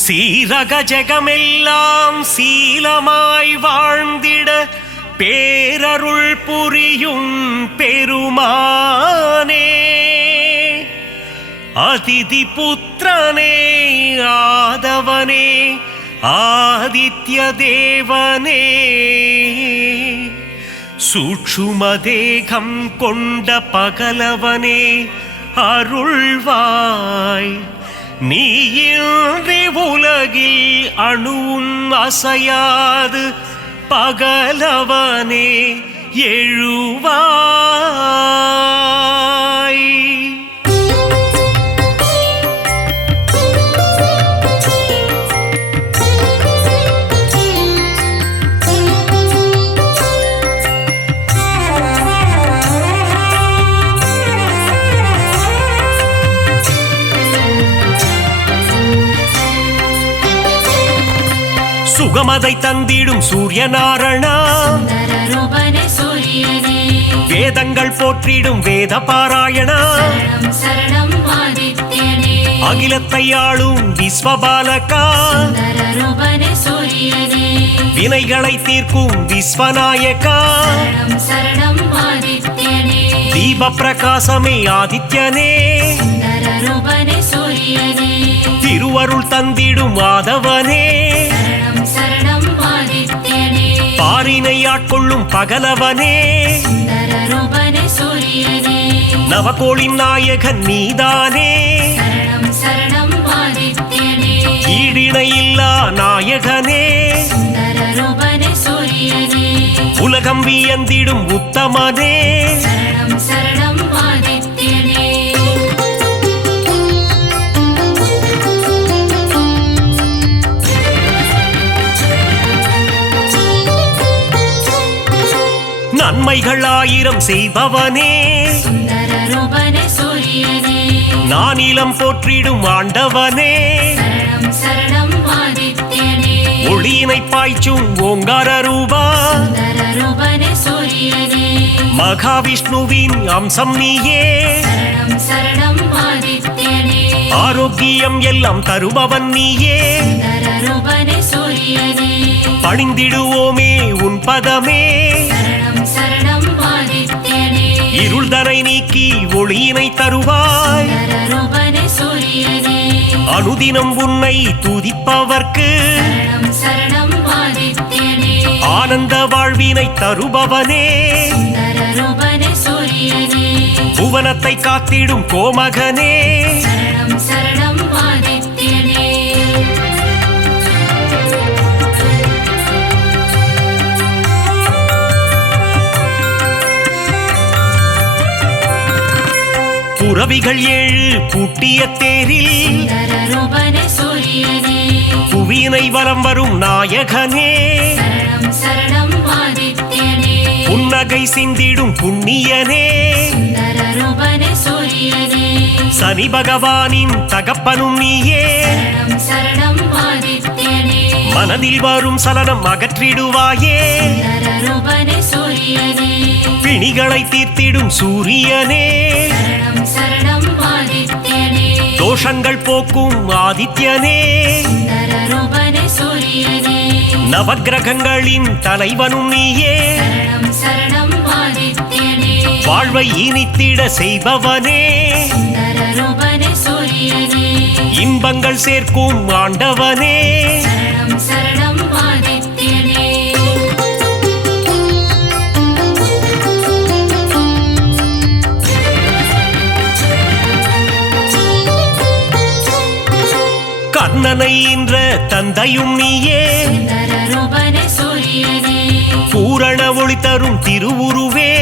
சீரக ஜெகமெல்லாம் சீலமாய் வாழ்ந்திட பேரருள் புரியும் பெருமானே, அதிதி புத்திரனே, ஆதவனே, ஆதித்ய தேவனே, சூட்சும தேகம் கொண்ட பகலவனே அருள்வாய். நீயின்றி உலகில் அணுவும் அசையாது பகலவனே எழுவாய். சுகமதை தந்திடும் சூரியநாரணா, வேதங்கள் போற்றிடும் வேத பாராயணா, அகிலத்தை ஆளும் விஸ்வபாலகா, வினைகளை தீர்க்கும் விஸ்வநாயகா, தீப பிரகாசமே ஆதித்யனே, திருவருள் தந்திடும் மாதவனே, பாரினை ஆட்கொள்ளும் பகலவனே, நவகோளின் நாயகன் நீதானே, ஈடிணையில்லா நாயகனே, உலகம் வியந்திடும் உத்தமனே, நன்மைகள் ஆயிரம் செய்பவனே, நானிலம் போற்றிடும் ஆண்டவனே, ஒளியினை பாய்ச்சும் ஓங்கார ரூபா, மகாவிஷ்ணுவின் அம்சம் நீயே, ஆரோக்கியம் எல்லாம் தருபவன் நீயே, பணிந்திடுவோமே உன் பதமே, இருள்தனை நீக்கி ஒளியினை தருவாய், அனுதினம் உன்னை துதிப்பவர்க்கு ஆனந்த வாழ்வினை தருபவனே, புவனத்தை காத்திடும் கோமகனே, புரவிகள் ஏழு பூட்டிய தேரில் புவியினை வலம் வரும் நாயகனே, புன்னகை சிந்திடும் புண்ணியனே, சனி பகவானின் தகப்பனும் நீயே, மனதில் வரும் சலனம் அகற்றிடுவாயே, பிணிகளை தீர்த்திடும் சூரியனே, தோஷங்கள் போக்கும் ஆதித்யனே, நவக்கிரகங்களின் தலைவனும் நீயே, வாழ்வை இனித்திட செய்பவனே, இன்பங்கள் சேர்க்கும் ஆண்டவனே, கண்ணனை என்ற தந்தையும் நீயே, பூரண ஒளி தரும் திருவுருவே,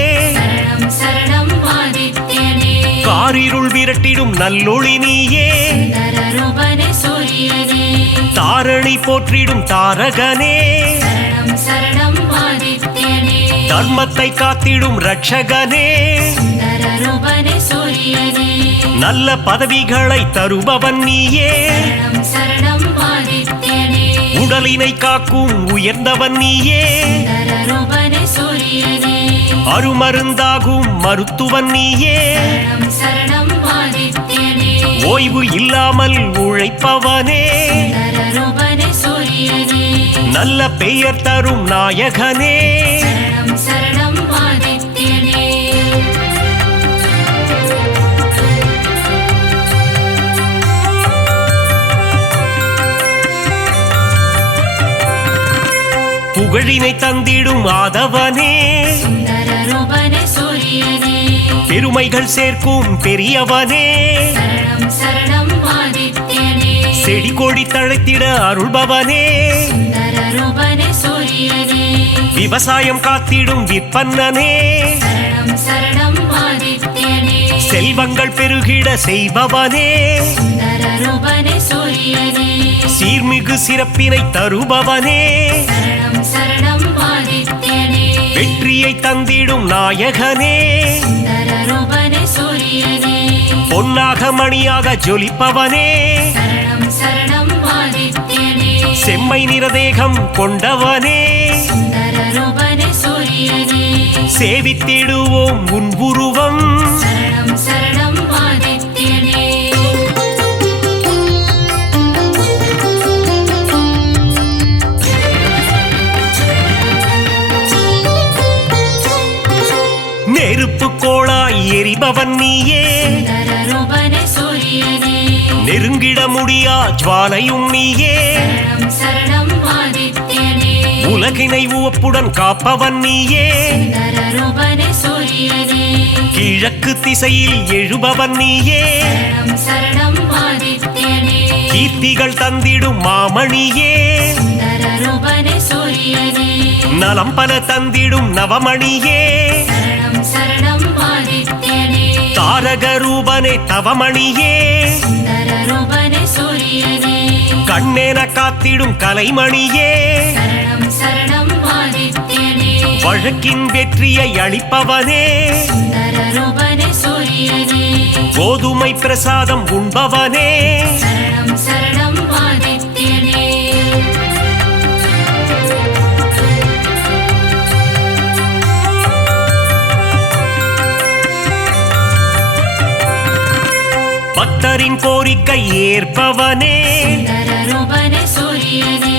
காரிருள் விரட்டிடும் நல்லொளி நீயே, தாரணி போற்றிடும் தாரகனே, தர்மத்தை காத்திடும் ரட்சகனே, நல்ல பதவிகளை தருபவன் நீயே, உடலினை காக்கும் உயர்ந்தவன் நீயே, அருமருந்தாகும் மருத்துவன் நீயே, சரணம் ஆதித்யனே ஓய்வு இல்லாமல் உழைப்பவனே நல்ல பெயர் தரும் நாயகனே சரணம் சரணம் ஆதித்யனே புகழினை தந்திடும் ஆதவனே சுந்தர ரூபனே சூரியனே பெருமைகள் சேர்க்கும் பெரியவனே சரணம் சரணம் ஆதித்யனே செடி கொடி தழைத்திட அருள்பவனே சுந்தர ரூபனே சூரியனே விவசாயம் காத்திடும் விற்பன்னனே சரணம் சரணம் ஆதித்யனே செல்வங்கள் பெருகிட செய்பவனே சுந்தர ரூபனே சூரியனே சீர்மிகு சிறப்பினை தருபவனே சரணம் சரணம் ஆதித்யனே வெற்றியை தந்திடும் நாயகனே சுந்தர ரூபனே சூரியனே பொன்னாக மணியாக ஜொலிப்பவனே சரணம் சரணம் ஆதித்யனே செம்மை நிறதேகம் கொண்டவனே சுந்தர ரூபனே சூரியனே சேவித்திடுவோம் உன் உருவம் சரணம் சரணம் ஆதித்யனே நெருப்பு கோளாய் எரிபவன் நீயே சுந்தர ரூபனே சூரியனே நெருங்கிட முடியா ஜுவாலையும் நீயே சரணம் சரணம் ஆதித்யனே உலகினை உவப்புடன் காப்பவன் நீயே சுந்தர ரூபனே சூரியனே கிழக்கு திசையில் எழுபவன் நீயே சரணம் சரணம் ஆதித்யனே கீர்த்திகள் தந்திடும் மாமணியே சுந்தர ரூபனே சூரியனே நலம் பல தந்திடும் நவமணியே சரணம் சரணம் ஆதித்யனே தாரக ரூபனே தவமணியே சுந்தர ரூபனே சூரியனே கண்ணென காத்திடும் கலைமணியே சரணம் சரணம் ஆதித்யனே வழக்கின் வெற்றியை அளிப்பவனே சுந்தர ரூபனே சூரியனே கோதுமை பிரசாதம் உண்பவனே சரணம் சரணம் ஆதித்யனே பக்தரின் கோரிக்கை ஏற்பவனே சுந்தர ரூபனே சூரியனே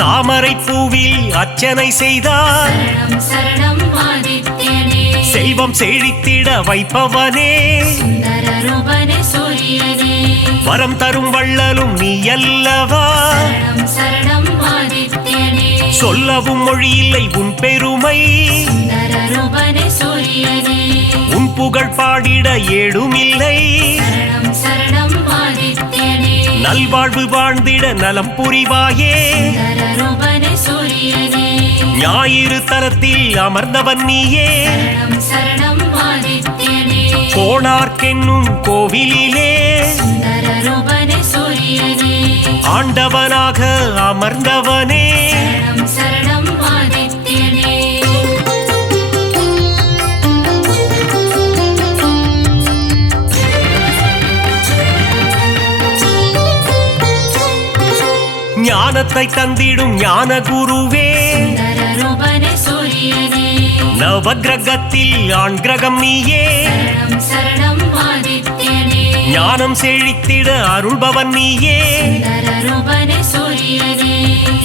தாமரை பூவில் அர்ச்சனை செய்தார் சரணம் சரணம் ஆதித்யனே செல்வம் செழித்திட வைப்பவனே சுந்தர ரூபனே சூரியனே வரம் தரும் வள்ளலும் நீ அல்லவா சரணம் சரணம் ஆதித்யனே சொல்லவும் மொழியில்லை உன் பெருமை சுந்தர ரூபனே சூரியனே உன் புகழ் பாடிட ஏடுமில்லை சரணம் சரணம் ஆதித்யனே நல்வாழ்வு வாழ்ந்திட நலம் புரிவாயே சுந்தர ரூபனே சூரியனே ஞாயிறு தலத்தில் அமர்ந்தவன் நீயே சரணம் சரணம் ஆதித்யனே கோணார்க்கென்னும் கோவிலிலே சுந்தர ரூபனே சூரியனே ஆண்டவனாக அமர்ந்தவனே சரணம் சரணம் ஆதித்யனே ஞானத்தை தந்திடும் ஞான குருவே சுந்தர ரூபனே சூரியனே நவகிரகத்தில் ஆண் கிரகம் நீயே சரணம் சரணம் ஆதித்யனே ஞானம் செழித்திட அருள்பவன் நீயே சுந்தர ரூபனே சூரியனே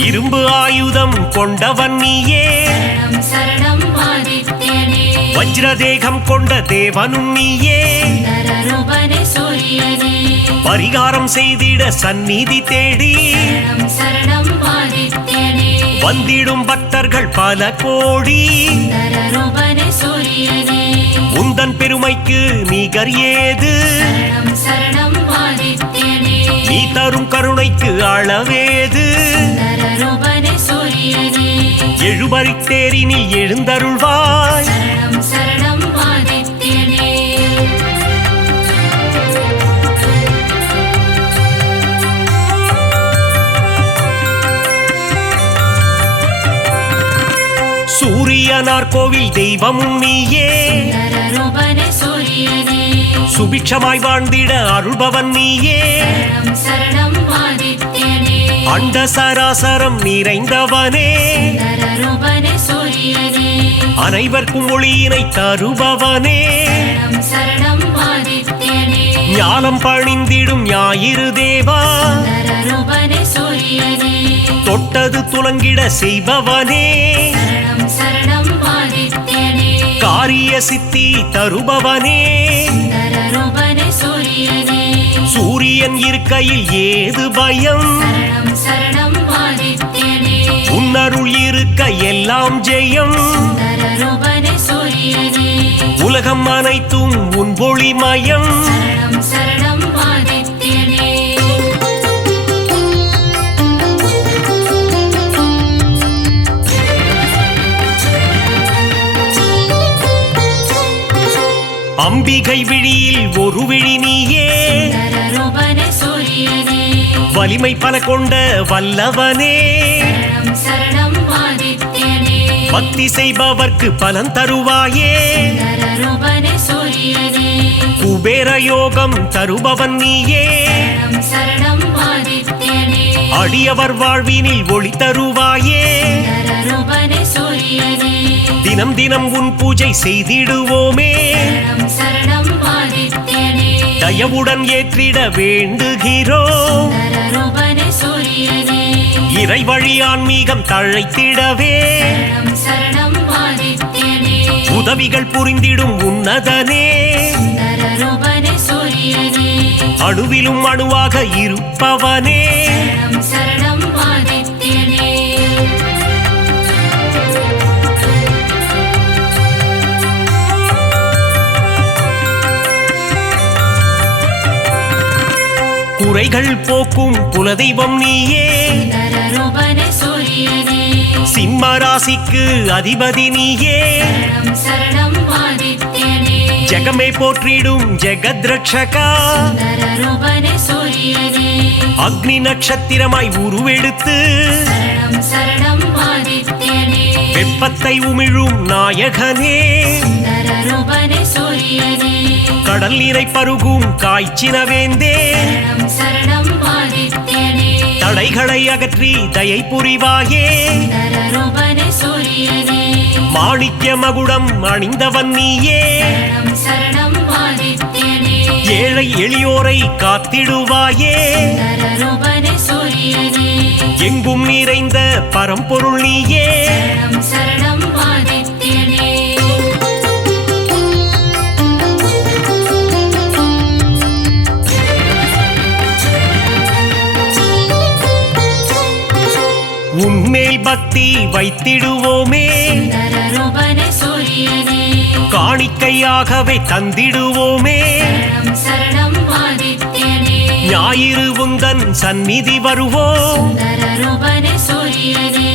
இரும்பு ஆயுதம் கொண்டவன் நீயே சரணம் சரணம் ஆதித்யனே வஜ்ரதேகம் கொண்ட தேவனும் நீயே சுந்தர ரூபனே சூரியனே பரிகாரம் செய்திட சந்நிதி தேடி சரணம் சரணம் ஆதித்யனே வந்திடும் பக்தர்கள் பல கோடி சுந்தர ரூபனே சூரியனே உந்தன் பெருமைக்கு நிகர் ஏது சரணம் சரணம் ஆதித்யனே நீ தரும் கருணைக்கு அளவேது சுந்தர ரூபனே சூரியனே எழுபறித்தேரினில் எழுந்தருள்வாய் சரணம் சரணம் ஆதித்யனே சூரியனார் கோவில் தெய்வமும் நீயே சுந்தர ரூபனே சூரியனே சுபிட்சமாய் வாழ்ந்திட அருள்பவன் நீயே சரணம் சரணம் ஆதித்யனே அண்ட சராசரம் நிறைந்தவனே சுந்தர ரூபனே சூரியனே அனைவர்க்கும் ஒளியினை தருபவனே சரணம் சரணம் ஆதித்யனே ஞானம் பணிந்திடும் ஞாயிறு தேவா சுந்தர ரூபனே சூரியனே தொட்ட தொட்டது துலங்கிட செய்பவனே சரணம் சரணம் ஆதித்யனே காரிய சித்தி தருபவனே சுந்தரரூபனே சூரியனே சூரியன் இருக்கையில் ஏது பயம் சரணம் சரணம் ஆதித்யனே உன்னருள் இருக்க எல்லாம் ஜெயம் சுந்தரரூபனே சூரியனே உலகம் அனைத்தும் உன் ஒளிமயம் சரணம் சரணம் ஆதித்யனே அம்பிகை விழியில் ஒரு விழி நீயே சுந்தரரூபனே சூரியனே வலிமை பல கொண்ட வல்லவனே சரணம் சரணம் ஆதித்யனே பக்தி செய்பவர்க்கு பலன் தருவாயே சுந்தரரூபனே சூரியனே குபேர யோகம் தருபவன் நீயே சரணம் சரணம் ஆதித்யனே அடியவர் வாழ்வினில் ஒளி தருவாயே சுந்தரரூபனே சூரியனே தினம் தினம் உன் பூஜை செய்திடுவோமே சரணம் சரணம் ஆதித்யனே தயவுடன் ஏற்றிட வேண்டுகிறோம் சுந்தரரூபனே சூரியனே இறை வழி ஆன்மீகம் தழைத்திடவே சரணம் சரணம் ஆதித்யனே உதவிகள் புரிந்திடும் உன்னதனே சுந்தரரூபனே சூரியனே அணுவிலும் அணுவாக இருப்பவனே சரணம் சரணம் ஆதித்யனே குறைகள் போக்கும் குலதெய்வம் நீயே சுந்தரரூபனே சூரியனே சிம்ம ராசிக்கு அதிபதி நீயே சரணம் சரணம் ஆதித்யனே ஜெகமே போற்றிடும் ஜெகத்ரட்சகா சுந்தரரூபனே சூரியனே அக்னி நட்சத்திரமாய் உருவெடுத்து சரணம் சரணம் ஆதித்யனே வெப்பத்தை உமிழும் நாயகனே சுந்தரரூபனே சூரியனே கடல் நீரை பருகும் காய்ச்சினவேந்தே சரணம் சரணம் ஆதித்யனே தடைகளை அகற்றி தயை புரிவாயே சுந்தரரூபனே சூரியனே மாணிக்ய மகுடம் அணிந்தவன் நீயே சரணம் சரணம் ஆதித்யனே ஏழை எளியோரை காத்திடுவாயே சுந்தரரூபனே சூரியனே எங்கும் நிறைந்த பரம்பொருள் நீயே சரணம் சரணம் ஆதித்யனே உன்மேல் பக்தி வைத்திடுவோமே சுந்தரரூபனே சூரியனே காணிக்கையாகவே தந்திடுவோமே சரணம் சரணம் ஆதித்யனே ஞாயிறு உந்தன் சந்நிதி வருவோம் சுந்தரரூபனே சூரியனே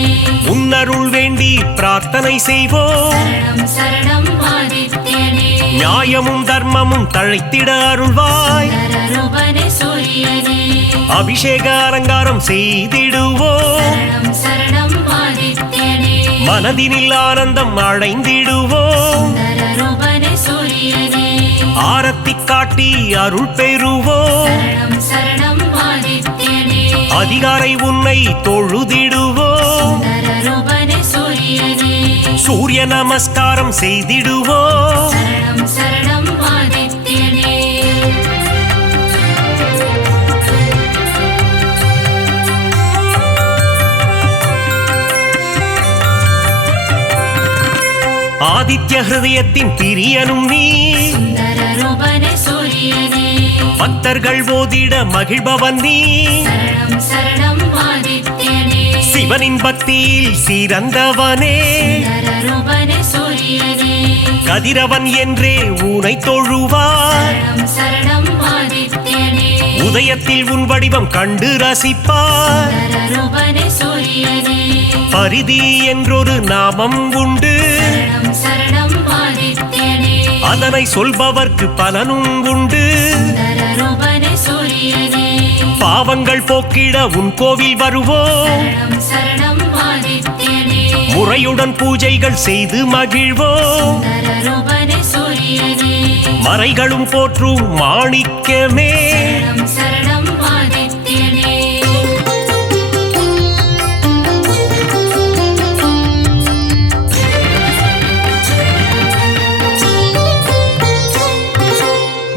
உன்னருள் வேண்டி பிரார்த்தனை செய்வோம் சரணம் சரணம் ஆதித்யனே நியாயமும் தர்மமும் தழைத்திட அருள்வாய் சுந்தரரூபனே சூரியனே அபிஷேக அலங்காரம் செய்திடுவோம் சரணம் சரணம் ஆதித்யனே மனதினில் ஆனந்தம் அடைந்திடுவோம் சுந்தரரூபனே சூரியனே ஆரத்தி காட்டி அருள் பெறுவோம் சரணம் சரணம் ஆதித்யனே அதிகாரை உன்னை தொழுதிடுவோம் சுந்தரரூபனே சூரியனே சூரிய நமஸ்காரம் செய்திடுவோம் சரணம் சரணம் ஆதித்யனே ஆதித்ய ஹிருதயத்தின் பிரியனும் நீ சுந்தரரூபனே சூரியனே பக்தர்கள் ஓதிட மகிழ்பவன் நீ சரணம் சரணம் ஆதித்யனே சிவனின் பக்தியில் சிறந்தவனே சுந்தரரூபனே சூரியனே கதிரவன் என்றே ஊனை தொழுவார் சரணம் சரணம் ஆதித்யனே உதயத்தில் உன் வடிவம் கண்டு ரசிப்பார் சுந்தரரூபனே சூரியனே பரிதி என்றொரு நாமம் உண்டு சரணம் சரணம் ஆதித்யனே அதனை சொல்பவர்க்கு பலனும் உண்டு சுந்தரரூபனே சூரியனே பாவங்கள் போக்கிட உன் கோவில் வருவோம் சரணம் சரணம் ஆதித்யனே முறையுடன் பூஜைகள் செய்து மகிழ்வோம் சுந்தரரூபனே சூரியனே மறைகளும் போற்றும் மாணிக்கமே சரணம் சரணம் ஆதித்யனே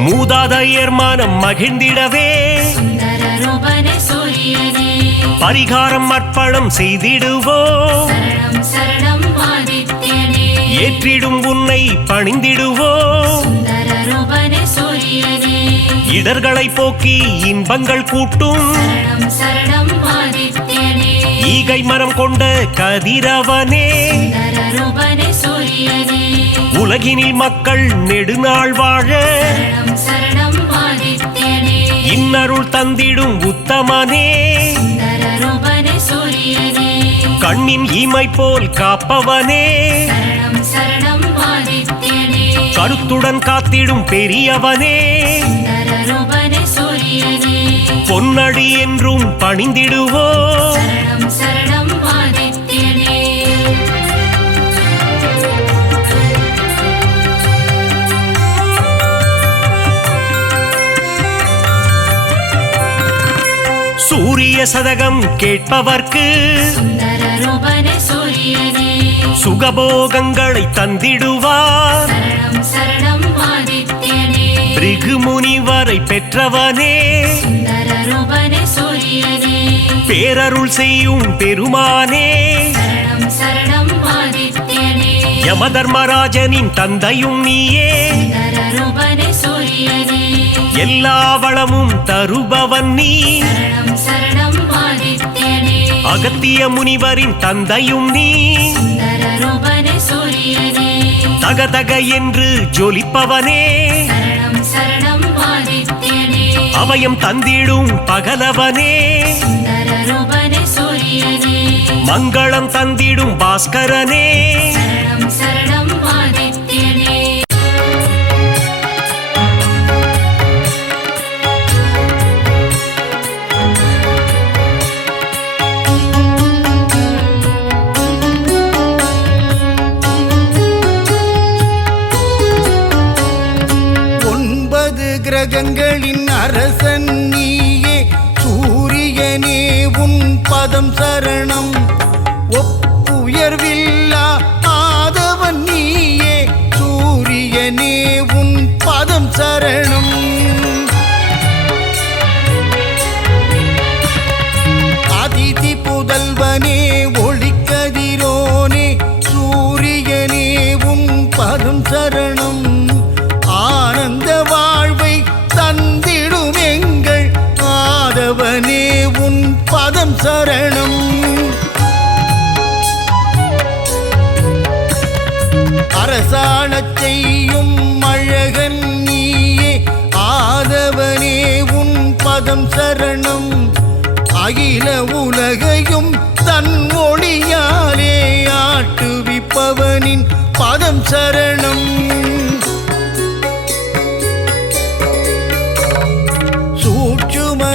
மூதாதையர் மனம் மகிழ்ந்திடவே சுந்தரரூபனே சூரியனே பரிகாரம் அர்ப்பணம் செய்திடுவோம். சரணம் சரணம் ஆதித்யனே. ஏற்றிடும் உன்னை பணிந்திடுவோம். சுந்தர ரூபனே சூரியனே. இடர்களை போக்கி இன்பங்கள் கூட்டும். சரணம் சரணம் ஆதித்யனே. ஈகை மரம் கொண்ட கதிரவனே. சுந்தர ரூபனே சூரியனே. உலகினில் மக்கள் நெடுநாள் வாழ. சரணம் சரணம் ஆதித்யனே. இன்னருள் தந்திடும் உத்தமனே. சுந்தர ரூபனே சூரியனே. கண்ணின் இமை போல் காப்பவனே. சரணம் சரணம் ஆதித்யனே. கருத்துடன் காத்திடும் பெரியவனே. சுந்தர ரூபனே சூரியனே. பொன்னடி என்றும் பணிந்திடுவோம். சரணம் சரணம் ஆதித்யனே. சூரிய சதகம் கேட்பவர்க்கு. சுந்தர ரூபனே சூரியனே. சுகபோகங்களை தந்திடுவார். சரணம் சரணம் ஆதித்யனே. பிருகு முனிவரை பெற்றவனே. சுந்தர ரூபனே சூரியனே. பேரருள் செய்யும் பெருமானே. சரணம் சரணம் ஆதித்யனே. யமதர்மராஜனின் தந்தையும் நீயே. சுந்தர ரூபனே சூரியனே. எல்லா வளமும் தருபவன் நீ. சரணம் சரணம் ஆதித்யனே. அகத்திய முனிவரின் தந்தையும் நீ. சுந்தர ரூபனே சூரியனே. தகதக என்று ஜொலிப்பவனே. சரணம் சரணம் ஆதித்யனே. அபயம் தந்திடும் பகலவனே. சுந்தர ரூபனே சூரியனே. மங்களம் தந்திடும் பாஸ்கரனே. சரணம் சரணம் ஆதித்யனே. கிரகங்களின் அரசன் நீயே. சூரியனே உன் பதம் சரணம். ஒப்புயர்வில்லா ஆதவன் நீயே. சூரியனே உன் பதம் சரணம். அதிதி புதல்வனே ஒளிக்கதிரோனே. சூரியனே உன் பதம் சரணம். ஆனந்த வாழ்வை தந்திடும் எங்கள் ஆதவனே உன் பதம் சரணம். அரசாணச் செய்யும் அழகன் நீயே. ஆதவனே உன் பதம் சரணம். அகில உலகையும் தன் ஒளியாலே ஆட்டுவிப்பவனின் பதம் சரணம்.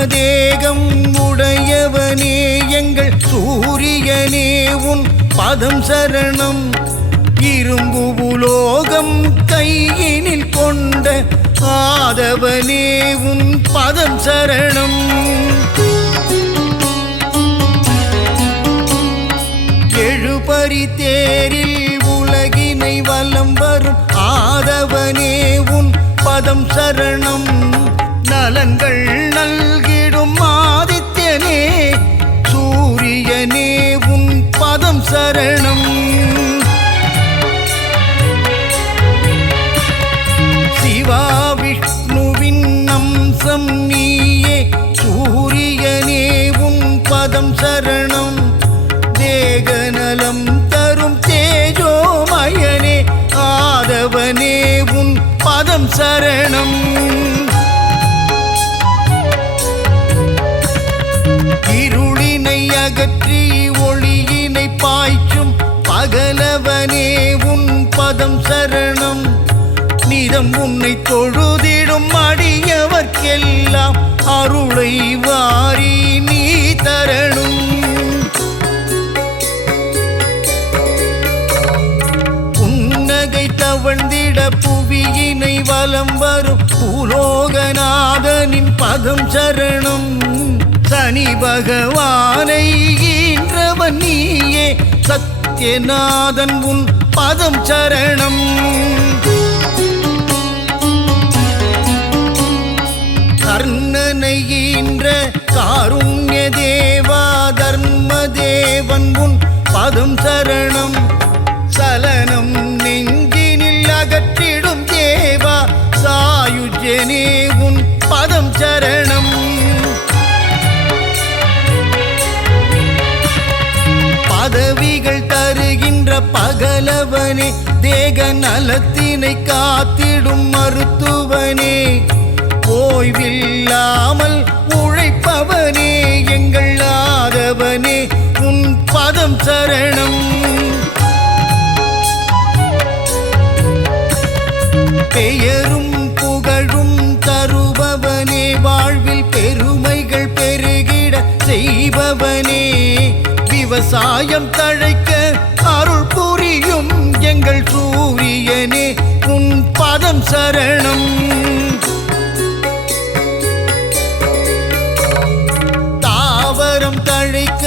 தேகம் உடையவனே எங்கள் சூரியனே உன் பதம் சரணம். இரும்பு உலோகம் கையினில் கொண்ட ஆதவனே உன் பதம் சரணம். எழுபறி தேரில் உலகினை வலம் வரும் ஆதவனே உன் பதம் சரணம். நலன்கள் நல்கிடும் ஆதித்யனே. சூரியனே உன் பதம் சரணம். சிவா விஷ்ணுவின் அம்சம் நீயே. சூரியனே உன் பதம் சரணம். தேகநலம் தரும் தேஜோமயனே. ஆதவனே உன் பதம் சரணம். இருளினை அகற்றி ஒளியினை பாய்ச்சும் பகலவனே உன் பதம் சரணம். நிதம் உன்னை தொழுதிடும் அடியவர்க்கெல்லாம் அருளை வாரி நீ தரணும். புன்னகை தவழ்ந்திட புவியினை வலம் வரும் பூலோகநாதனின் பதம் சரணம். சனி பகவானை ஈன்றவன் நீயே. சத்யநாதன் உன் பதம் சரணம். கர்ணனை ஈன்ற காருண்ய தேவா பதம் சரணம். சலனம் நெஞ்சினில் அகற்றிடும் தேவா சாயுஜ்யனே உன் பதம் சரணம். பதவிகள் தருகின்ற பகலவனே, தேக நலத்தினை காத்திடும் மருத்துவனே, ஓய்வில்லாமல் உழைப்பவனே, எங்கள் ஆதவனே உன் பதம் சரணம். பெயரும் புகழும் தருபவனே, வாழ்வில் பெருமைகள் பெருகிட செய்பவனே, விவசாயம் தழைக்க அருள் புரியும் எங்கள் சூரியனே உன் பதம் சரணம். தாவரம் தழைக்க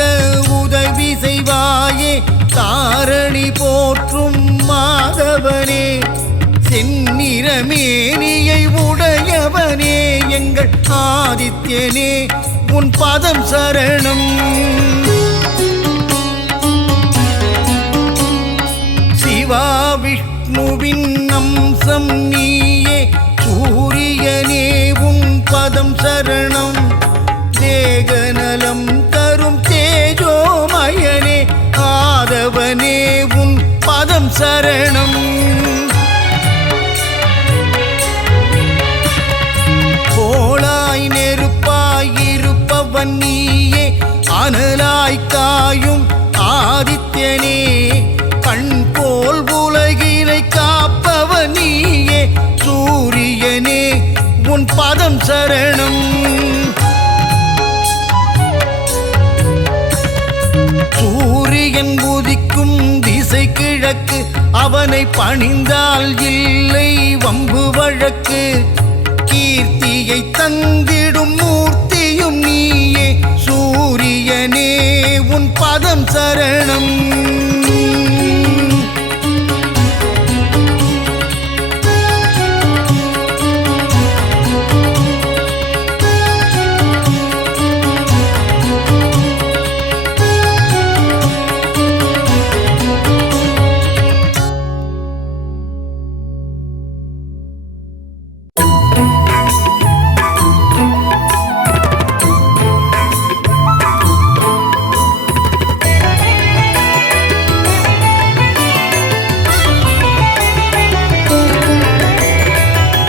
உதவி செய்வாயே, தாரணி போற்றும் மாதவனே, செந்நிறமேனியை உடையவனே, எங்கள் ஆதித்யனே உன் பதம் சரணம். சிவா விஷ்ணுவின் அம்சம் நீயே, சூரியனே உன் பதம் சரணம். தேகநலம் தரும் தேஜோமயனே, ஆதவனே உன் பதம் சரணம். கோளாய் நெருப்பாய் இருப்பவன் நீயே, அனலாய் காயும் ஆதித்யனே, கண் போல் உலகினை காப்பவன் நீயே, சூரியனே உன் பதம் சரணம். சூரியன் உதிக்கும் திசை கிழக்கு, அவனை பணிந்தால் இல்லை வம்பு வழக்கு, கீர்த்தியை தந்திடும் மூர்த்தியும் நீயே, சூரியனே உன் பதம் சரணம்.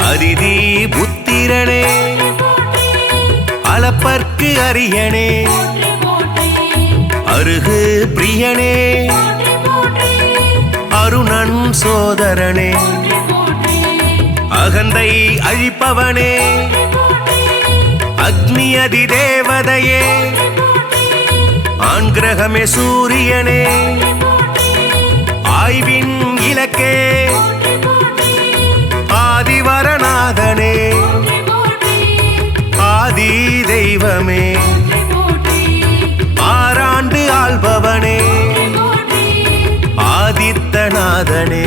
அதிதி புத்திரனே, அளப்பற்கு அரியனே, அருகு பிரியனே, அருணன் சோதரனே, அகந்தை அழிப்பவனே, அக்னி அதி தேவதையே, ஆண் கிரகமே சூரியனே, ஆய்வின் இலக்கே, ஆதிவரநாதனே, ஆதி தெய்வமே, ஆறாண்டு ஆள்பவனே, ஆதித்தநாதனே,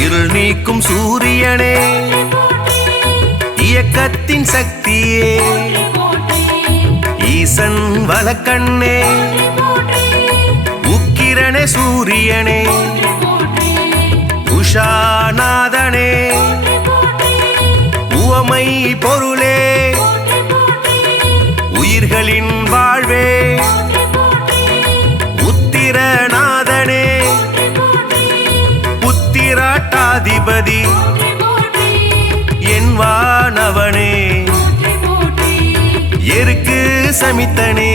இருள் நீக்கும் சூரியனே, இயக்கத்தின் சக்தியே, ஈசன் வலக்கண்ணே, உக்கிரனே சூரியனே, உஷாநாதனே, உவமை பொருளே, உயிர்களின் வாழ்வே, உத்திரநாதனே, புத்திராட்டாதிபதி, என் வானவனே, எருக்கு சமித்தனே,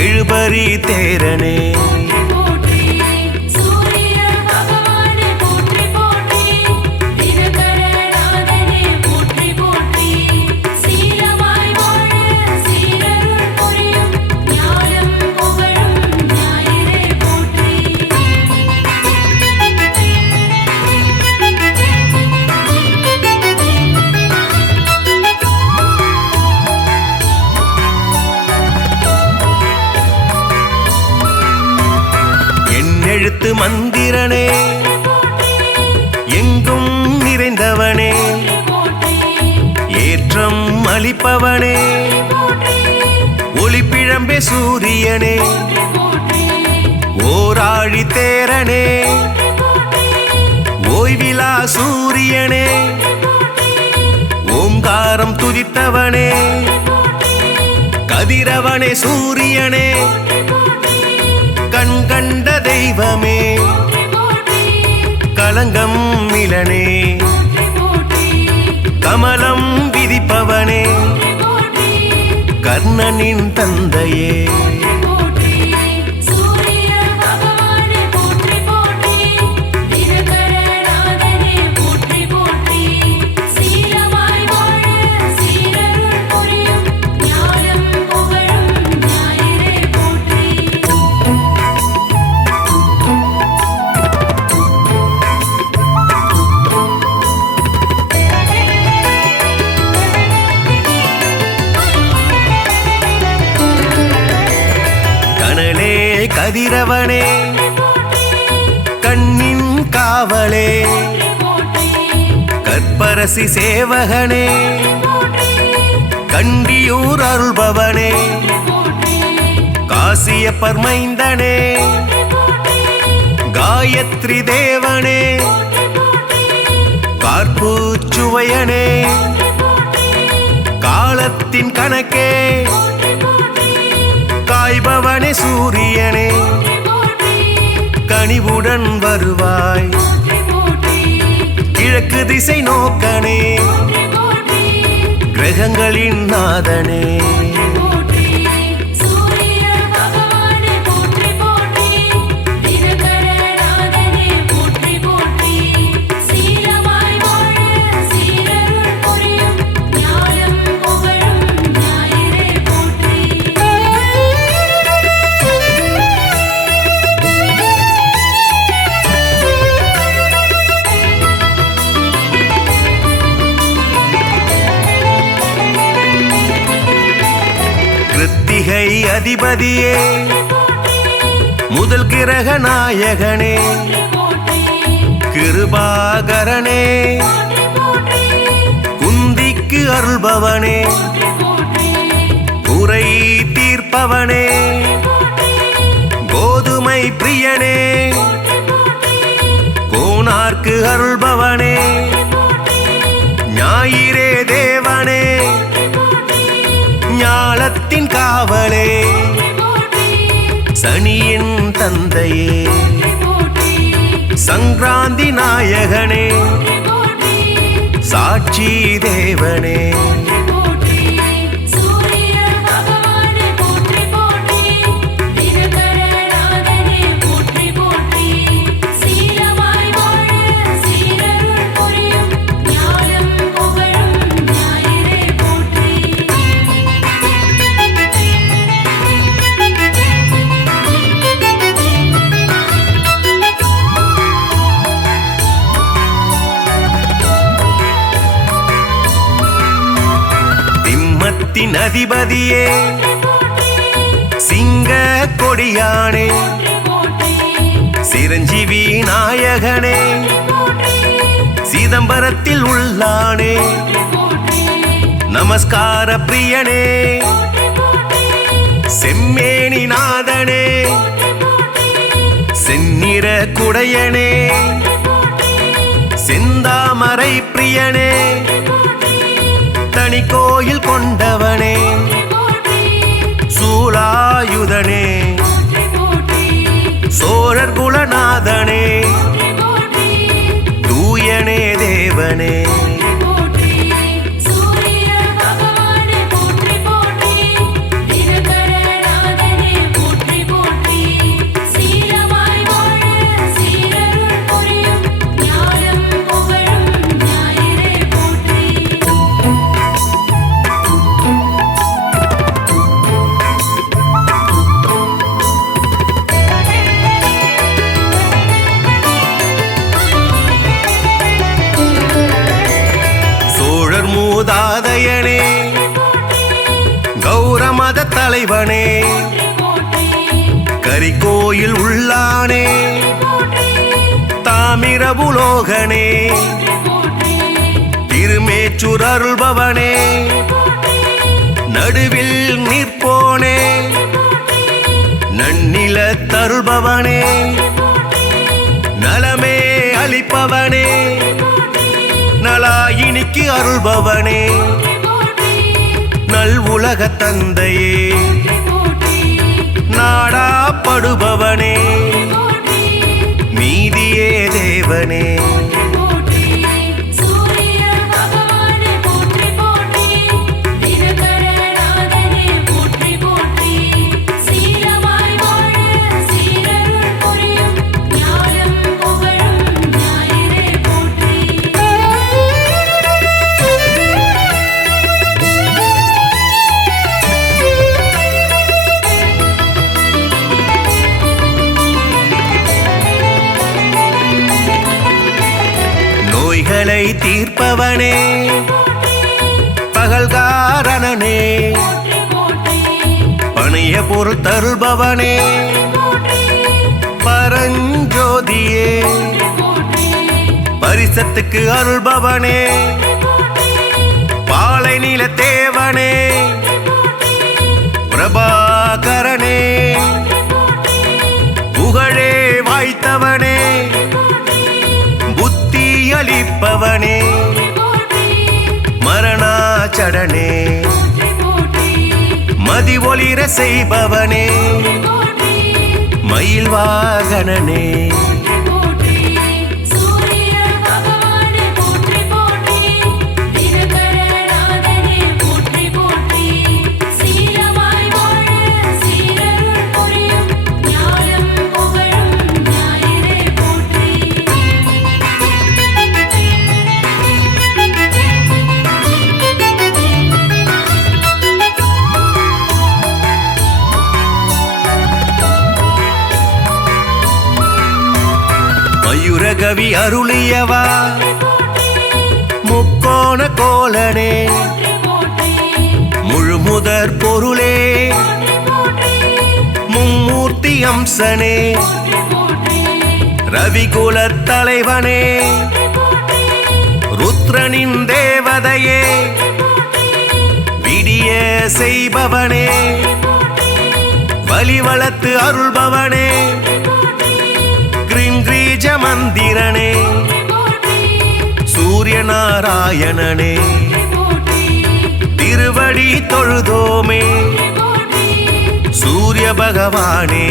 எழுபறி தேரனே, எழுத்து மந்திரனே எங்கும் நிறைந்தவனே ஏற்றம் அளிப்பவனே ஒளிப்பிழம்பே சூரியனே ஓராழி தேரனே ஓய்விலா சூரியனே ஓங்காரம் துதித்தவனே கதிரவனே சூரியனே கண் கண்ட தெய்வமே கலங்கம் மிலனே கமலம் விதிப்பவனே கர்ணனின் தந்தையே கதிரவனே கண்ணின் காவலே கற்பரசி சேவகனே கண்டியூர் அருள்பவனே காசிய பர்மைந்தனே காயத்ரி தேவனே கார்பூச்சுவையனே காலத்தின் கணக்கே காய்பவனே சூரியனே கனிவுடன் வருவாய் கிழக்கு திசை நோக்கனே கிரகங்களின் நாதனே கிருத்திகை அதிபதியே முதல் கிரக நாயகனே கிருபாகரனே குந்திக்கு அருள்பவனே குறை தீர்ப்பவனே கோதுமை பிரியனே கோனார்க்கு அருள்பவனே ஞாயிறே தேவனே ஞாலத்தின் காவலே சனியின் தந்தையே சங்கராந்தி நாயகனே சாட்சி தேவனே அதிபதியே சிங்க கொடியானே சிரஞ்சீவி நாயகனே சிதம்பரத்தில் உள்ளானே நமஸ்கார பிரியனே செம்மேனி நாதனே செந்நிற குடையனே செந்தாமரை பிரியனே தனி கோயில் கொண்டவனே சூலாயுதனே சோழர் குலநாதனே தூயனே தேவனே மூதாதையனே கௌரமத தலைவனே கரிகோயில் உள்ளானே பிரபுலோகனே திருமேச்சூர் அருள்பவனே நடுவில் நிற்போனே நன்னில தருள்பவனே நலமே அளிப்பவனே நலாயினிக்கு அருள்பவனே நல் உலக தந்தையே நாடாப்படுபவனே மீதியே தேவனே நோய்களை தீர்ப்பவனே பகல்காரணனே பணிய பொருள் தருள்பவனே பரஞ்சோதியே பரிசத்துக்கு அருள்பவனே பாலை நில தேவனே பிரபாகரனே புகழே வாய்த்தவனே புத்தி அளிப்பவனே மரணாச்சடனே மதி ஒளிர செய்பவனே மயில் வாகனனே மயூரகவி அருளியவா முக்கோண கோலனே முழுமுதற் பொருளே மும்மூர்த்தி அம்சனே ரவிகுலத் தலைவனே ருத்ரனின் தேவதையே விடிய செய்பவனே வலிவளத்து அருள்பவனே கிரீஞ்ச மந்திரனே சூரிய நாராயணனே திருவடி தொழுதோமே சூரிய பகவானே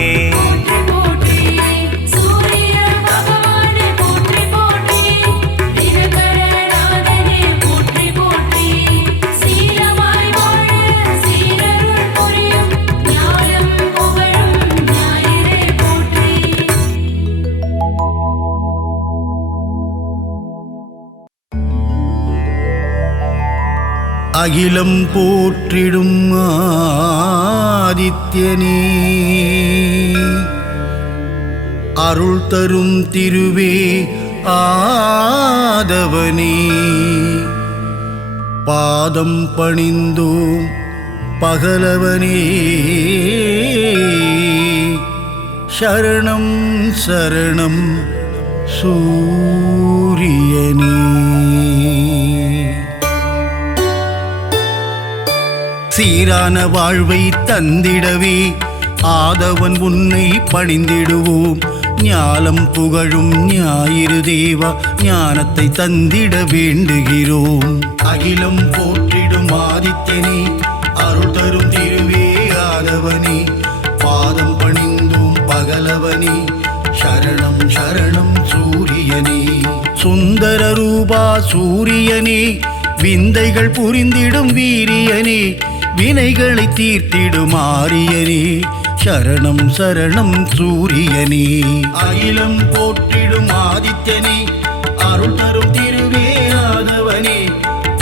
அகிலம் போற்றிடும் ஆதித்யனே அருள் தரும் திருவே ஆதவனே பாதம் பணிந்தோம் பகலவனே சரணம் சரணம் சூரியனே சீரான வாழ்வை தந்திடவே ஆதவன் உன்னை பணிந்திடுவோம் ஞாலம் புகழும் ஞாயிறு தேவா ஞானத்தை தந்திட வேண்டுகிறோம் அகிலம் போற்றிடும் ஆதித்யனே அருள் தரும் திருவே ஆதவனே பாதம் பணிந்தோம் பகலவனே சரணம் சரணம் சூரியனே சுந்தர ரூபா சூரியனே விந்தைகள் புரிந்திடும் வீரியனே வினைகளை தீர்த்திடும் ஆரியனே சரணம் சரணம் சூரியனே அகிலம் போற்றிடும் ஆதித்யனே அருள் தரும் திருவே ஆதவனே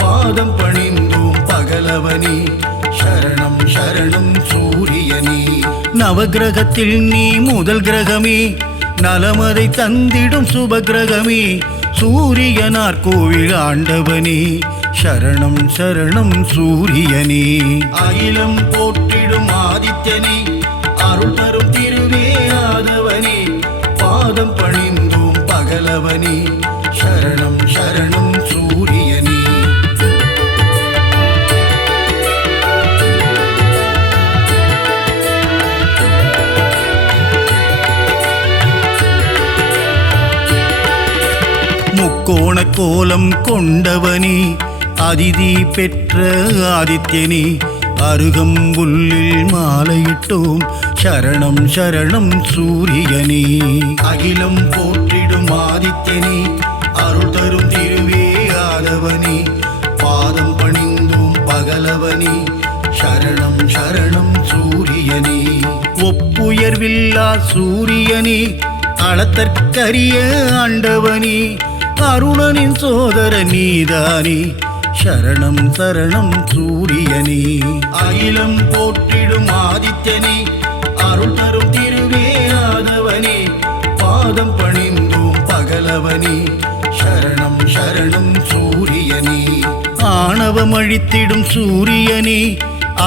பாதம் பணிந்தோம் பகலவனே சரணம் சரணம் சூரியனே நவகிரகத்தில் நீ முதல் கிரகமே நலமதை தந்திடும் சுபகிரகமே சூரியனார் கோவில் ஆண்டவனே சரணம் சரணம் சூரியனே அகிலம் போற்றிடும் ஆதித்யனே அருள் தரும் திருவே ஆதவனே பாதம் பணிந்தோம் பகல ஆதவனே சரணம் சரணம் சூரியனே. முக்கோண கோலம் கொண்டவனே அதிதி பெற்ற ஆதித்யனே அருகம்புல்லில் மாலையிட்டோம் சரணம் சரணம் சூரியனே. அகிலம் போற்றிடும் ஆதித்யனே அருள் தரும் திருவே ஆதவனே பாதம் பணிந்தோம் பகலவனே சரணம் சரணம் சூரியனே. ஒப்புயர்வில்லா சூரியனே அளத்தற்கரிய ஆண்டவனே அருணனின் சோதர நீதானே சரணம் சரணம் சூரியனே. அகிலம் போற்றிடும் ஆதித்யனே அருள் தரும் திருவே ஆதவனே பாதம் பணிந்தோம் பகலவனே சரணம் சரணம் சூரியனே. ஆணவம் அழித்திடும் சூரியனே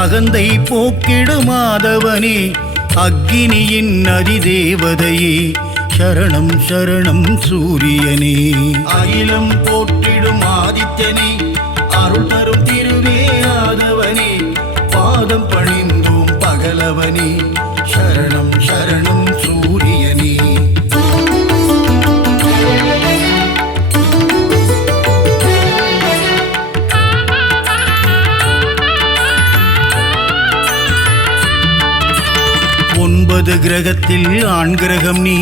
அகந்தை போக்கிடும் ஆதவனே அக்கினியின் அதிதேவதையே சரணம் சரணம் சூரியனே. அகிலம் போற்றிடும் ஆதித்யனே அருள் தரும் திருவே ஆதவனே பாதம் பணிந்தோம் பகலவனே சரணம் சரணம் சூரியனே. 9 கிரகத்தில் ஆண் கிரகம் நீ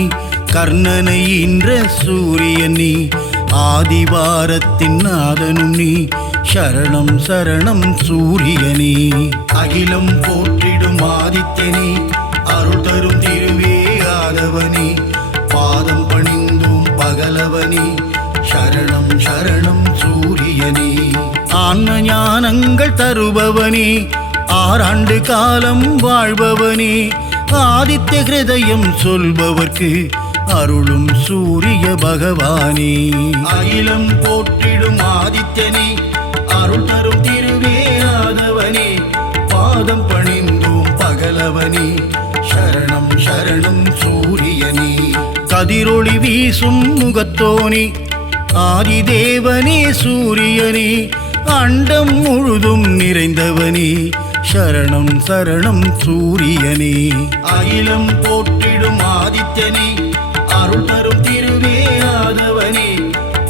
கர்ணனை ஈன்ற சூரியன் நீ ஆதிவாரத்தின் நாதனும் நீ சரணம் சரணம் சூரியனே. அகிலம் போற்றிடும் ஆதித்யனே அருள் தரும் திருவே ஆதவனே பாதம் பணிந்தோம் பகலவனே சரணம் சரணம் சூரியனே. ஆன்ம ஞானங்கள் தருபவனே ஆறாண்டு காலம் வாழ்பவனே ஆதித்ய ஹிருதயம் சொல்பவர்க்கு அருளும் சூரிய பகவானே. அகிலம் போற்றிடும் ஆதித்யனே அருள் தரும் திருவே ஆதவனே பாதம் பணிந்தோம் பகலவனே சரணம் சரணம் சூரியனே. கதிரொளி வீசும் முகத்தோனே ஆதிதேவனே சூரியனே அண்டம் முழுதும் நிறைந்தவனே சரணம் சரணம் சூரியனே. அகிலம் போற்றிடும் ஆதித்யனே அருள் தரும் திருவே ஆதவனே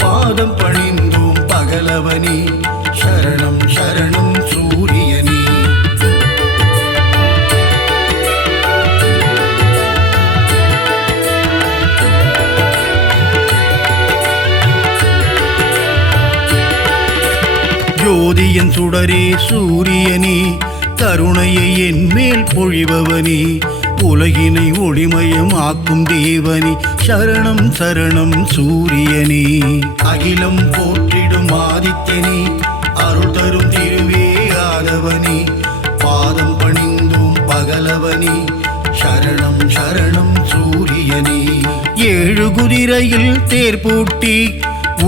பாதம் பணிந்தோம் பகலவனே சரணம் சரணம் சூரியனே. ஜோதியன் சுடரே சூரியனே கருணையை என் மேல் பொழிபவனே உலகினை ஒளிமயம் ஆக்கும் தேவனே சரணம் சரணம் சூரியனே. அகிலம் போற்றிடும் ஆதித்யனே அருள் தரும் திருவே ஆதவனே பாதம் பணிந்தோம் பகலவனே சரணம் சரணம் சூரியனே. 7 குதிரையில் தேர் பூட்டி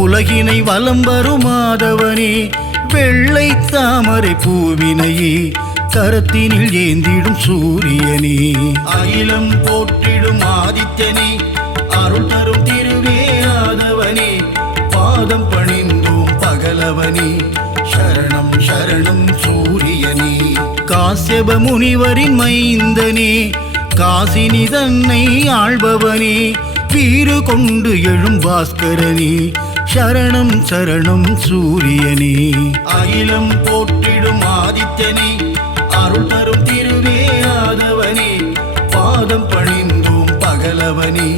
உலகினை வலம் வரும் ஆதவனே வெள்ளை தாமரை பூவினையே கரத்தினில் ஏந்திடும் சூரியனே. அகிலம் போற்றிடும் ஆதித்யனே அருள் தரும் திருவே ஆதவனே பாதம் பணிந்தோம் பகலவனே சரணம் சரணம் சூரியனே. காஸ்யப முனிவரின் மைந்தனே காசினி தன்னை ஆள்பவனே வீறு கொண்டு எழும் பாஸ்கரனே சரணம் சரணம் சூரியனே. அகிலம் போற்றிடும் ஆதித்யனே அருள் தரும் திருவே ஆதவனே பாதம் பணிந்தோம் பகலவனே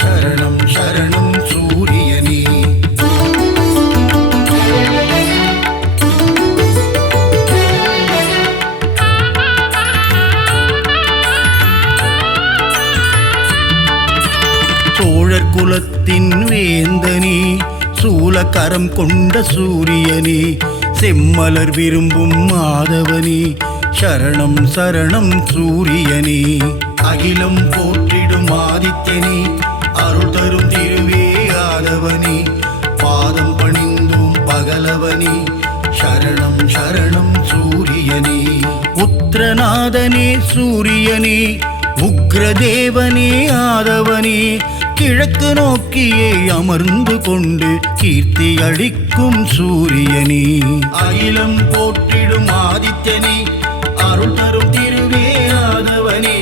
சரணம் சரணம் சூரியனே. சோழர் குலத்தின் வேந்தனே சூலக்கரம் கொண்ட சூரியனே செம்மலர் விரும்பும் மாதவனே சரணம் சரணம் சூரியனே. அகிலம் போற்றிடும் ஆதித்யனே அருள் தரும் திருவே ஆதவனே பாதம் பணிந்தோம் பகலவனே சரணம் சரணம் சூரியனே. உத்திரநாதனே சூரியனே உக்ரதேவனே ஆதவனே கிழக்கு நோக்கி நோக்கியே அமர்ந்து கொண்டு கீர்த்தி அளிக்கும் சூரியனே அகிலம் போற்றிடும் ஆதித்யனே அருள் தரும் திருவே ஆதவனே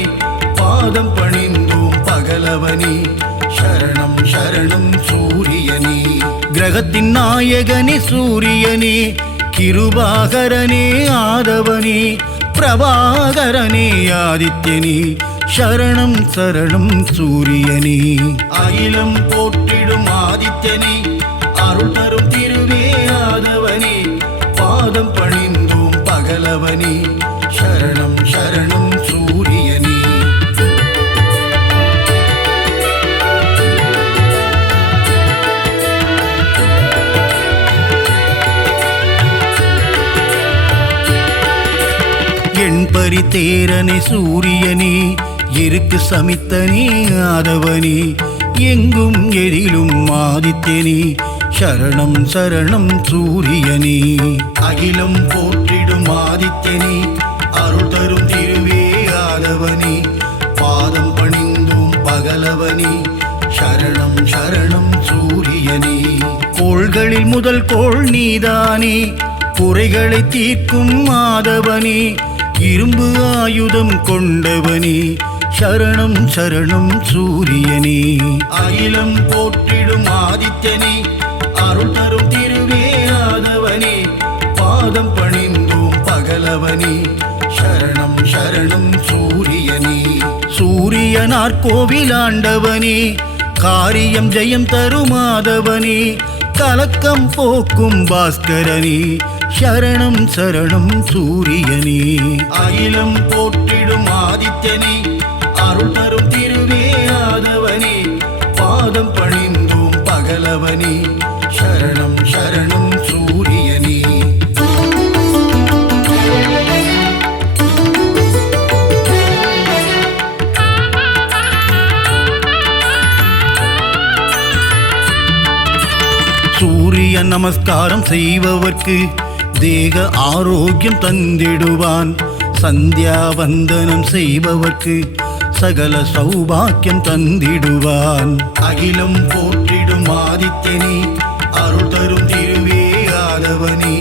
பாதம் பணிந்தோம் பகலவனே சரணம் சரணம் சூரியனே கிரகத்தின் நாயகனே சூரியனே கிருபாகரனே ஆதவனே பிரபாகரனே ஆதித்யனே சரணம் சரணம் சூரியனே அகிலம் போற்றிடும் ஆதித்யனே அருள் தரும் திருவே ஆதவனே பாதம் பணிந்தோம் பகலவனே சரணம் சரணம் சூரியனே எண்பரி தேரனே சூரியனே எருக்கு சமித்தனே ஆதவனே எங்கும் எதிலும் ஆதித்யனே சரணம் சரணம் சூரியனே அகிலம் போற்றிடும் ஆதித்யனே அருள் தரும் திருவே ஆதவனே பாதம் பணிந்தோம் பகலவனே சரணம் சரணம் சூரியனே கோள்களில் முதல் கோள் நீதானே குறைகளை தீர்க்கும் ஆதவனே இரும்பு ஆயுதம் கொண்டவனே சரணம் சரணம் சூரியனே அகிலம் போற்றிடும் ஆதித்யனே அருள் தரும் திருவே ஆதவனே பாதம் பணிந்தோம் பகலவனே சரணம் சரணம் சூரியனே சூரியனார் கோவிலாண்டவனே காரியம் ஜெயம் தரும் ஆதவனே கலக்கம் போக்கும் பாஸ்கரனே சரணம் சரணம் சூரியனே அகிலம் போற்றிடும் ஆதித்யனே அருள் தரும் திருவே ஆதவனே பாதம் பணிந்தோம் பகலவனே சரணம் சரணம் சூரியனே சூரிய நமஸ்காரம் செய்பவர்க்கு தேக ஆரோக்கியம் தந்திடுவான் சந்தியா வந்தனம் செய்பவர்க்கு சகல சௌபாக்கியம் தந்திடுவான் அகிலம் போற்றிடும் ஆதித்யனே அருள் தரும் திருவே ஆதவனே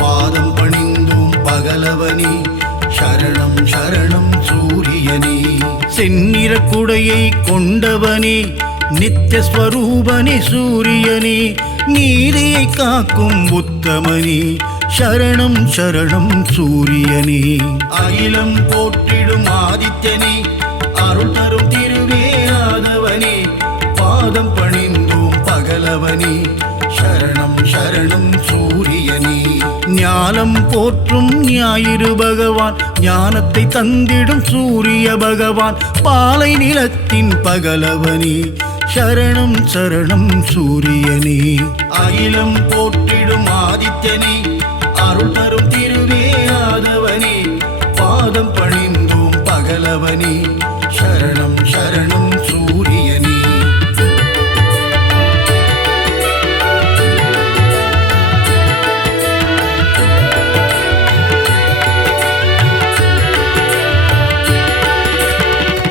பாதம் பணிந்தோம் பகலவனே சரணம் சரணம் சூரியனே செந்நிற குடையை கொண்டவனே நித்தியஸ்வரூபனே சூரியனே நீதியை காக்கும் உத்தமனே சரணம் சரணம் சூரியனே அகிலம் போற்றிடும் ஆதித்யனே அருள் தரும் திருவே ஆதவனே பாதம் பணிந்தோம் பகலவனே சரணம் சரணம் சூரியனே ஞானம் போற்றும் ஞாயிறு பகவான் ஞானத்தை தந்திடும் சூரிய பகவான் பாலை நிலத்தின் பகலவனே சரணம் சரணம் சூரியனே அகிலம் போற்றிடும் ஆதித்யனே அருள் தரும் திருவே ஆதவனே பாதம் பணிந்தோம் பகலவனே சரணம் சரணம் சூரியனே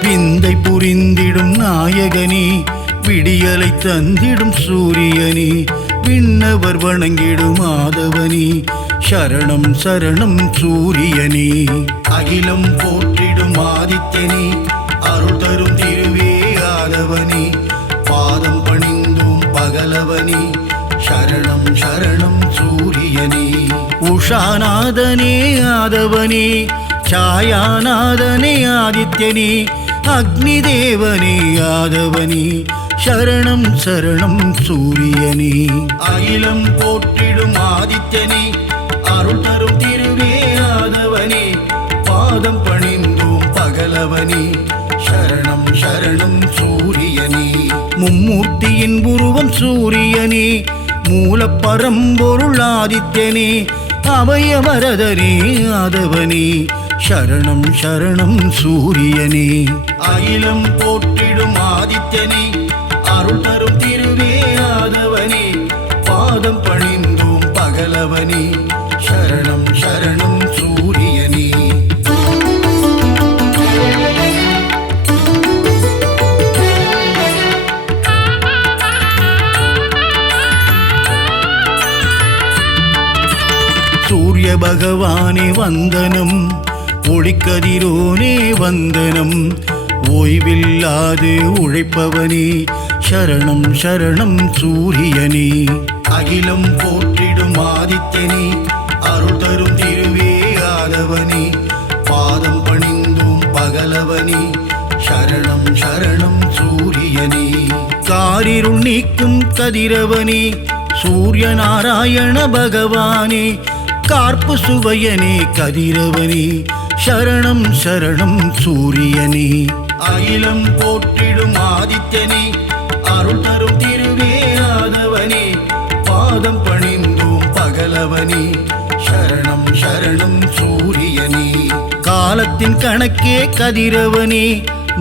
விந்தை புரிந்திடும் நாயகனே விடியலை தந்திடும் சூரியனே விண்ணவர் வணங்கிடும் ஆதவனே சரணம் சரணம் சூரியனே அகிலம் போற்றிடும் ஆதித்யனே அருள் தரும் திருவே ஆதவனே பாதம் பணிந்தோம் பகலவனே சரணம் சரணம் சூரியனே உஷாநாதனே ஆதவனே சாயாநாதனே ஆதித்யனே அக்னி தேவனே ஆதவனே சரணம் சரணம் சூரியனே அகிலம் போற்றிடும் ஆதித்யனே அருள் தரும் திருவே ஆதவனே பாதம் பணிந்தோம் பகலவனே சரணம் சரணம் சூரியனே மும்மூர்த்தியின் உருவம் சூரியனே மூலப்பரம்பொருள் ஆதித்யனே அபயவரதனே ஆதவனே சரணம் சரணம் சூரியனே அகிலம் போற்றிடும் ஆதித்யனே அருள் தரும் திருவே ஆதவனே பாதம் பணிந்தோம் பகலவனே சரணம் சரணம் சூரியனே பகவானே வந்தனம், ஒளிக்கதிரோனே வந்தனம், ஓய்வில்லாது உழைப்பவனே சரணம் சரணம் சூரியனே. அகிலம் போற்றிடும் ஆதித்யனே, அருள் தரும் திருவே ஆதவனே, பாதம் பணிந்தும் பகலவனே சரணம் சரணம் சூரியனே. காரிருள் நீக்கும் கதிரவனே, சூரிய நாராயண பகவானே, கார்ப்பு சுவையனே கதிரவனே சரணம் சரணம் சூரியனே. அகிலம் போற்றிடும் ஆதித்யனே, அருள் தரும் திருவே ஆதவனே, பாதம் பணிந்தோம் பகலவனே சரணம் சரணம் சூரியனே. காலத்தின் கணக்கே கதிரவனே,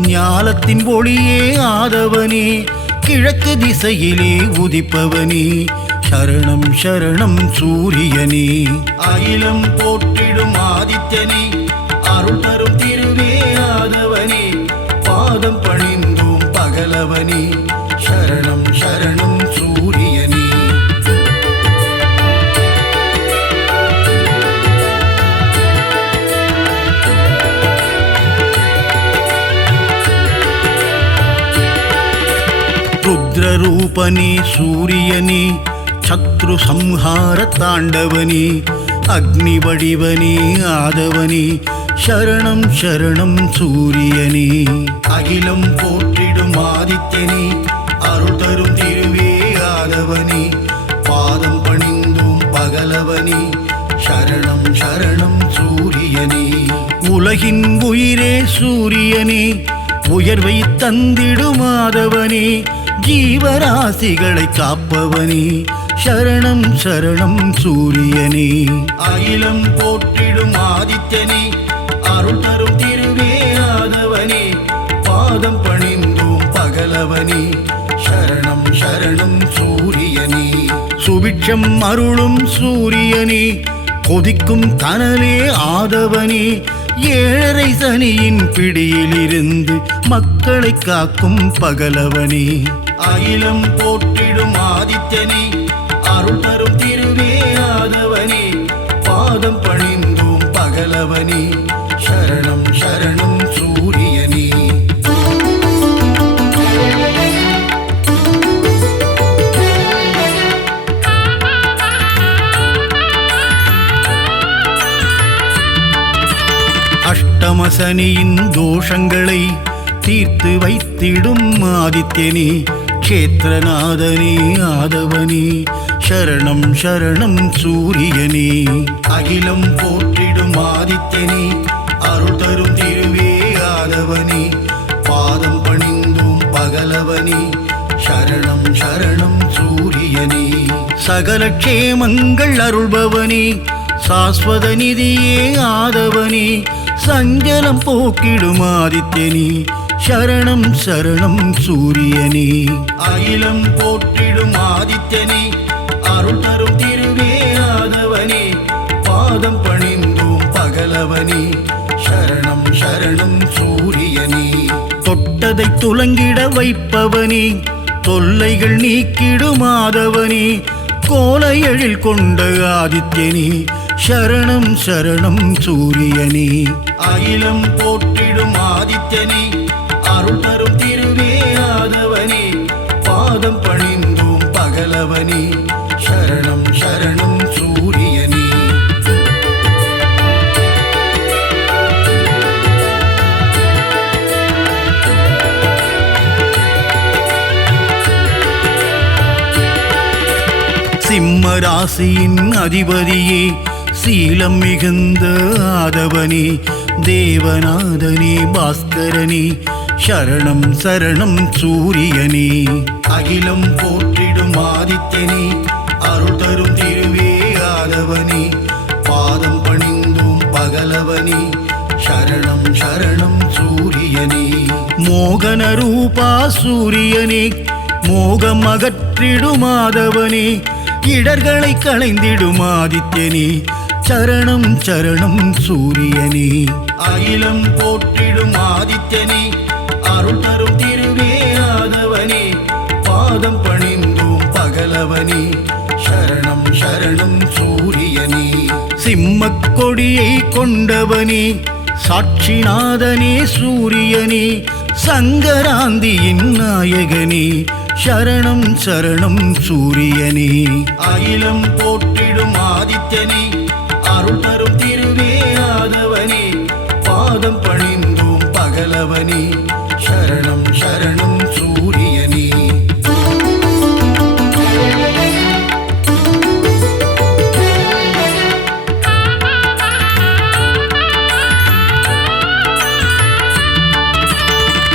ஞாலத்தின் ஒளியே ஆதவனே, கிழக்கு திசையிலே உதிப்பவனே சரணம் சரணம் சூரியனே. அகிலம் போற்றிடும் ஆதித்யனே, அருள் தரும் திருவே ஆதவனே, பாதம் பணிந்தோம் பகலவனே சரணம் சரணம் சூரியனே. ருத்ரரூபனே சூரியனே, சத்ரு சம்ஹார தாண்டவனே, அக்னி வடிவனே ஆதவனே சரணம் சரணம் சூரியனே. அகிலம் போற்றிடும் ஆதித்யனே, அருள் தரும் திருவே ஆதவனே, பாதம் பணிந்தும் பகலவனே சரணம் சரணம் சூரியனே. உலகின் உயிரே சூரியனே, உயர்வை தந்திடும் ஆதவனே, ஜீவராசிகளை காப்பவனே சரணம் சரணம் சூரியனே. அகிலம் போற்றிடும் ஆதித்யனே, அருள் தரும் திருவே ஆதவனே, பாதம் பணிந்தோம் பகலவனே சரணம் சரணம் சூரியனே. சுபிட்சம் அருளும் சூரியனே, கொதிக்கும் கனலே ஆதவனே, ஏழரை சனியின் பிடியிலிருந்து மக்களை காக்கும் பகலவனே. அகிலம் போற்றிடும் ஆதித்யனே, அருள் தரும் திருவே ஆதவனே, பாதம் பணிந்தோம் பகலவனே சரணம் சரணம் சூரியனே. அஷ்டமசனியின் தோஷங்களை தீர்த்து வைத்திடும் ஆதித்யனே, க்ஷேத்திரநாதனே ஆதவனே சரணம் சரணம் சூரியனே. அகிலம் போற்றிடும் ஆதித்யனே, அருள் தரும் திருவே ஆதவனே, பாதம் பணிந்தும் பகலவனே சரணம் சரணம் சூரியனே. சகல க்ஷேமங்கள் அருள்பவனே, சாஸ்வத நிதியே ஆதவனே, சஞ்சலம் போக்கிடும் ஆதித்யனே சரணம் சரணம் சூரியனே. அகிலம் போற்றிடும் ஆதித்யனே, அருள் தரும் திருவே ஆதவனே, பாதம் பணிந்தோம் பகலவனே சரணம் சரணம் சூரியனே. தொட்டதை துலங்கிட வைப்பவனே, தொல்லைகள் நீக்கிடும் ஆதவனே, கோல எழில் கொண்ட ஆதித்யனே சரணம் சரணம் சூரியனே. அகிலம் போற்றிடும் ஆதித்யனே, அருள் தரும் திருவே ஆதவனே, பாதம் பணிந்தோம் பகலவனே சரணம் சரணம் சூரியனே. சிம்ம ராசியின் அதிபதியே, சீலம் மிகுந்த ஆதவனே, தேவநாதனே பாஸ்கரனே சரணம் சரணம் சூரியனே. அகிலம் போற்றிடும் ஆதித்யனே, அருள் தரும் திருவே ஆதவனே, பாதம் பணிந்தும் பகலவனே சரணம் சரணம் சூரியனே. மோகன ரூபா சூரியனே, மோகம் அகற்றிடும் ஆதவனே, இடர்களை களைந்திடும் ஆதித்யனே சரணம் சரணம் சூரியனே. அகிலம் போற்றிடும் ஆதித்யனே, அருள் தரும் திருவே ஆதவனே, பாதம் பணிந்தோம் பகலவனே சரணம் சரணம் சூரியனே. சிம்மக் கொடியை கொண்டவனே சாட்சிநாதனே சூரியனே சங்கராந்தியின் நாயகனே சரணம் சரணம் சூரியனே அகிலம் போற்றிடும் ஆதித்யனே அருள் தரும் திருவே ஆதவனே பாதம் பணிந்தோம் பகலவனே சரணம் சரணம் சூரியனே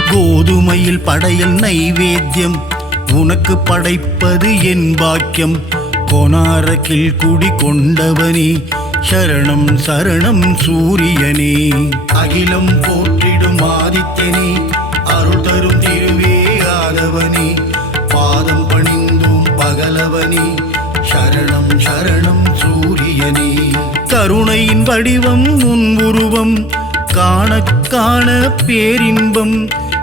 கோதுமையில் படையல் நைவேத்தியம் உனக்கு படைப்பது என் பாக்கியம் கொனாரக்கில் குடி கொண்டவனே சரணம் சரணம் சூரியனே அகிலம் போற்றிடும் ஆதித்யனே அருள் தரும் திருவே ஆதவனே பாதம் பணிந்தோம் பகலவனே சரணம் சரணம் சூரியனே கருணையின் வடிவம் உன் உருவம் காண காண பேரின்பம்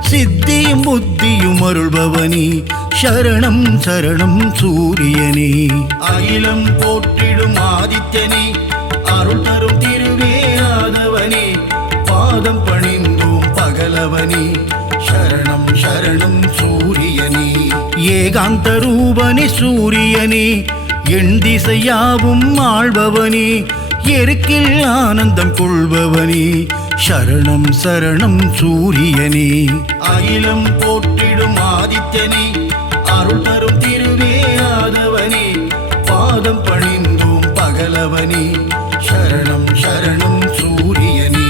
சித்தியும் புத்தியும் அருள்பவனே சரணம் சரணம் சூரியனே அகிலம் போற்றிடும் ஆதித்யனே அருள் தரும் திருவே ஆதவனே பாதம் பணிந்தோம் பகலவனே சரணம் சரணம் சூரியனே ஏகாந்த ரூபனே சூரியனே எண் திசையாவும் ஆள்பவனே எருக்கில் ஆனந்தம் கொள்பவனே சரணம் சரணம் சூரியனே அகிலம் போற்றிடும் ஆதித்யனே அருள் தரும் திருவே ஆதவனே பாதம் பணிந்தோம் பகலவனே சரணம் சரணம் சூரியனே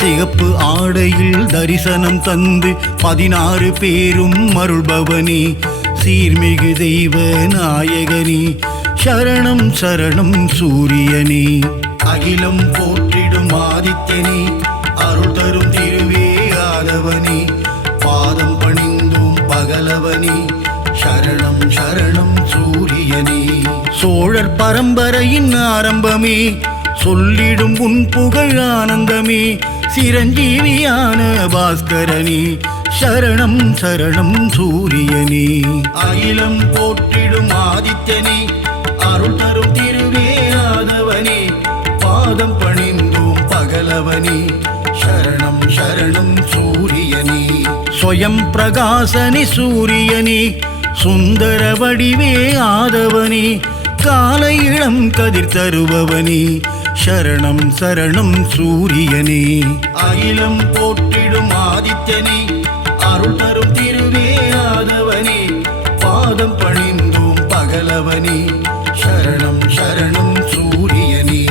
சிகப்பு ஆடையில் தரிசனம் தந்து 16 பேரும் அருள்பவனே சீர்மிகு தெய்வ நாயகனே சரணம் சரணம் சூரியனே அகிலம் போற்றிடும் ஆதித்யனே அருள் தரும் திருவே ஆதவனே பாதம் பணிந்தோம் பகலவனே சரணம் சரணம் சூரியனே சோழர் பரம்பரையின் ஆரம்பமே சொல்லிடும் உன் புகழ் ஆனந்தமே சிரஞ்சீவியான பாஸ்கரனே சரணம் சரணம் சூரியனே அகிலம் போற்றிடும் ஆதித்யனே அருள் தரும் திருவே ஆதவனே பாதம் பணிந்தோம் பகலவனே சரணம் சரணம் சூரியனே ஸ்வயம் பிரகாசனே சூரியனே சுந்தர வடிவே ஆதவனே காலை இளம் கதிர் தருபவனே சரணம் சரணம் சூரியனே அகிலம் போற்றிடும் ஆதித்யனே அருள் தரும் திருவே ஆதவனே பாதம் பணிந்தோம் பகலவனே சரணம் சரணம் சூரியனே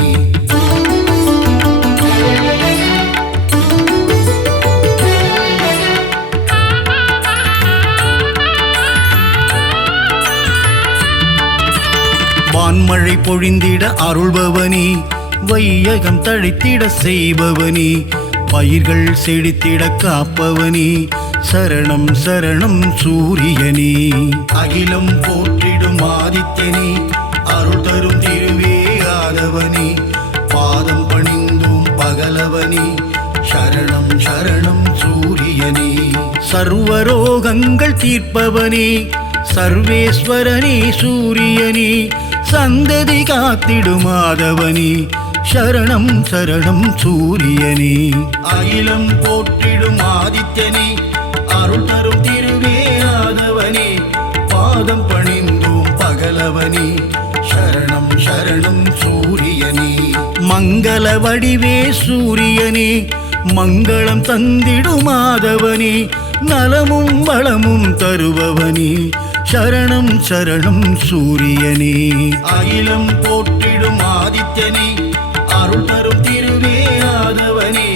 வான்மழை பொழிந்திட அருள்பவனே வையகம் தழைத்திட செய்பவனே பயிர்கள் செழித்திட காப்பவனே சரணம் சரணம் சூரியனே அகிலம் போற்றிடும் ஆதித்யனே அருள் தரும் திருவே ஆதவனே பாதம் பணிந்தோம் பகலவனே சரணம் சரணம் சூரியனே சர்வரோகங்கள் தீர்ப்பவனே சர்வேஸ்வரனே சூரியனே சந்ததி காத்திடும் ஆதவனே சரணம் சரணம் சூரியனே அகிலம் போற்றிடும் ஆதித்யனே அருள் தரும் திருவே ஆதவனே பாதம் பணிந்தோம் பகலவனே சரணம் சரணம் சூரியனே மங்கள வடிவே சூரியனே மங்களம் தந்திடும் ஆதவனே நலமும் வளமும் தருபவனே சரணம் சரணம் சூரியனே அகிலம் போற்றிடும் ஆதித்யனே அருள் தரும் திருவே ஆதவனே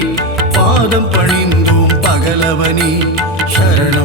பாதம் பணிந்தோம் பகலவனே சரணம்